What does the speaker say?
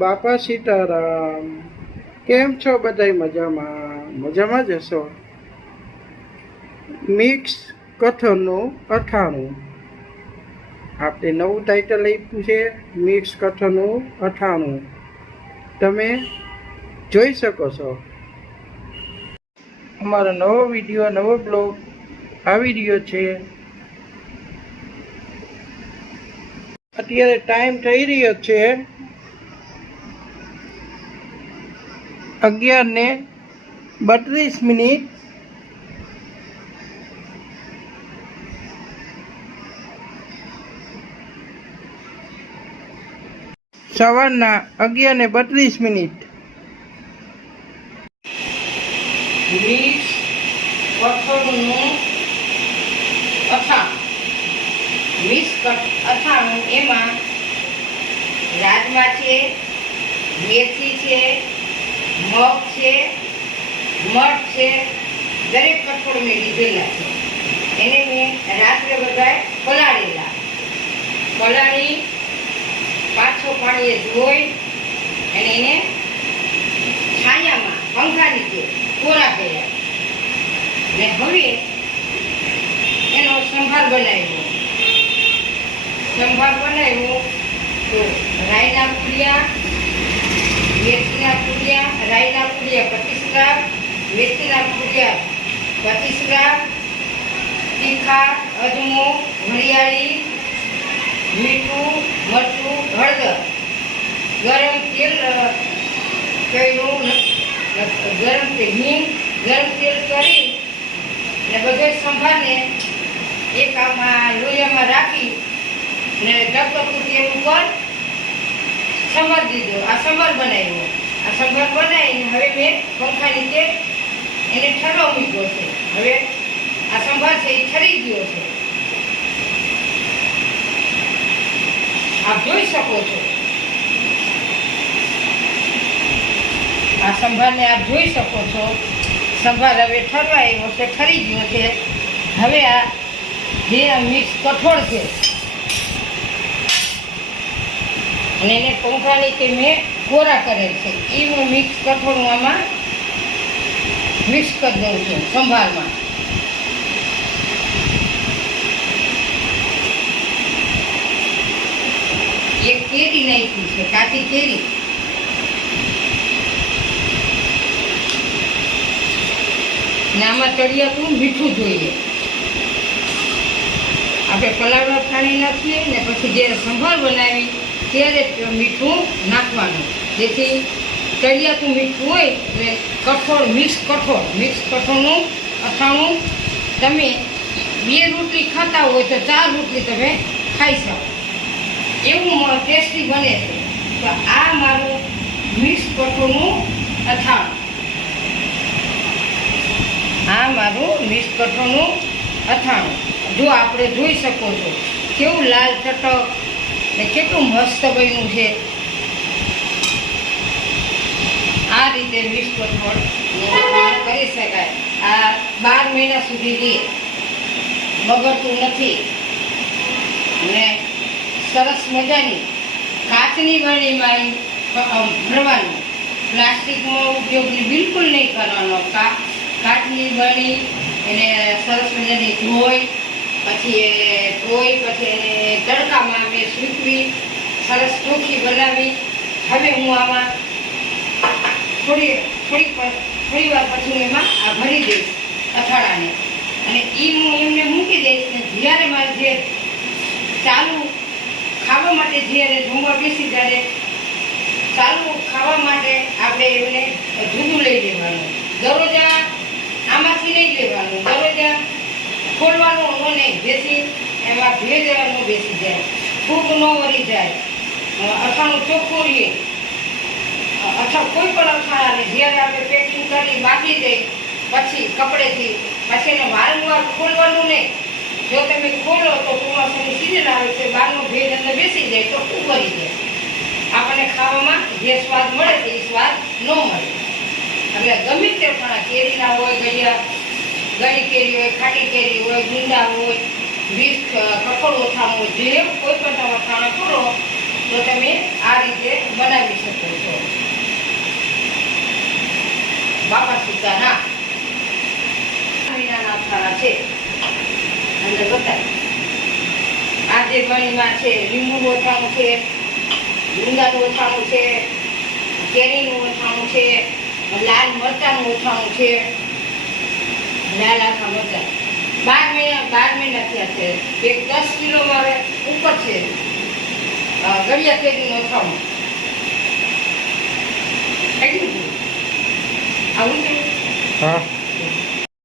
બાપા સીતારામ. કેમ છો બધાય? મજામાં જ હશો. મિક્સ કઠોળનું અથાણું આપણે નવું ટાઇટલ આપ્યું છે, મિક્સ કઠોળનું અથાણું. તમે જોઈ શકો છો. અમારો નવો વિડીયો, નવો બ્લોગ આવી રહ્યો છે. અત્યારે ટાઈમ થઈ રહ્યો છે 11:32. સવારના 11:32. મિક્સ કઠોળનું અથાણું. મિક્સ અથાણું એમાં રાજમા છે, મેથી છે, મગ છે, મઠ છે, દરેક કઠોળ મેં લીધેલા છે. એને મેં રાત્રે બધા પલાળી 5-6 પાણીએ ધોઈ અને એને છાયામાં પંખા નીચે કોરા કર્યા. ને હવે એનો સંભાર બનાવ્યો. તો રાઈના પૂરિયા, મેથીના પૂરિયા, રાઈના પૂરિયા 25 ગ્રામ, મેથીના પૂરિયા 25 ગ્રામ, તીખા, અજમો, વરિયાળી, મીઠું, મરચું, હળદર, ગરમ તેલ કર્યું, હિંગ, ગરમ તેલ કરી ને બધો સંભારને એક આમાં લોહીયામાં રાખી ને ઢકતું તેલ ઉપર સંભાર દીધો. આ સંભાર બનાવ્યો. આ સંભાર બનાવીને હવે મેં પંખા નીચે એને ઠરવા મૂક્યો છે. હવે આ સંભાર છે એ ઠરી ગયો છે. આપ જોઈ શકો છો. આ સંભારને આપ જોઈ શકો છો. સંભાર હવે ઠરવા આવ્યો છે, ઠરી ગયો છે. હવે આ જે મિક્સ કઠોળ છે અને એને પંખા નીચે મેં કોરા કરેલ છે એ હું મિક્સ કઠોળ આમાં મિક્સ કરી દઉં છું સંભારમાં. એક કેરી નાખી છે, કાચી કેરી. ને આમાં તળિયાતું મીઠું જોઈએ. આપણે પલાળવા છાણી નાખીએ ને પછી જ્યારે સંભાર બનાવી ત્યારે મીઠું નાખવાનું, જેથી તળિયાતું મીઠું હોય એટલે મિક્સ કઠોળનું અથાણું તમે 2 રોટલી ખાતા હોય તો 4 રોટલી તમે ખાઈ શકો એવું ટેસ્ટી બને છે. તો આ મારું મિક્સ કઠોળનું અથાણું. જો આપણે જોઈ શકો છો કેવું લાલ ચટક ને કેટલું મસ્ત બન્યું છે. આ રીતે મિક્સ કઠોળ કરી શકાય. આ 12 મહિના સુધી રહે, બગડતું નથી. અને સરસ મજાની કાચની વણીમાં ભરવાનું. પ્લાસ્ટિકનો ઉપયોગ બિલકુલ નહીં કરવાનો. કાચની વણી એને સરસ મજાની ધોઈ પછી એને તડકામાં મેં સૂકવી સરસ ચોખ્ખી બનાવી. હવે હું આમાં થોડી વાર પછી એમાં આ ભરી દઈશ અથાણાને અને એ હું એમને મૂકી દઈશ. ને જ્યારે મારે જે ચાલુ ખાવા માટે જ્યારે જમવા બેસી ત્યારે ચાલુ ખાવા માટે આપણે એમને જુદું લઈ લેવાનું. દરરોજ આમાંથી નહીં લેવાનું, દરરોજ ખોલવાનું નહીં, જેથી એમાં ભેજ ન બેસી જાય, ફૂગ ન વળી જાય, અથાણું ચોખ્ખું રહે. કોઈ પણ અથાણાને જ્યારે આપણે પેકિંગ કરી બાંધી દઈ પછી કપડેથી પછી એને વારંવાર ખોલવાનું નહીં. જો તમે ખોલો તો ચોમાસાની સિઝન આવે છે, બહારનો ભેજ અંદર બેસી જાય તો ફૂગ વળી જાય. આપણને ખાવામાં જે સ્વાદ મળે છે એ સ્વાદ ન મળે. એટલે ગમે તે અથાણા, કેરીના હોય, ગળી કેરી હોય, ખાટી કેરી હોય, ગુંદા હોય, કઠોળ અથાણું હોય, જે કોઈ પણ તમે અથાણા કરો તો તમે આ રીતે બનાવી શકો છો. અંદર બતાવે. આ જે ગણીમાં છે લીંબુનું ઓછાણું છે, ગુંદાનું ઓછાણું છે, કેરીનું ઓછાણું છે, લાલ મરચાંનું ઓછાણું છે, લાલ આખા મરચાં 12 મહિના થયા છે. એક 10 કિલો મારે ઉપર છે ગળિયા કેરીનું ઓછાણું. આવું હા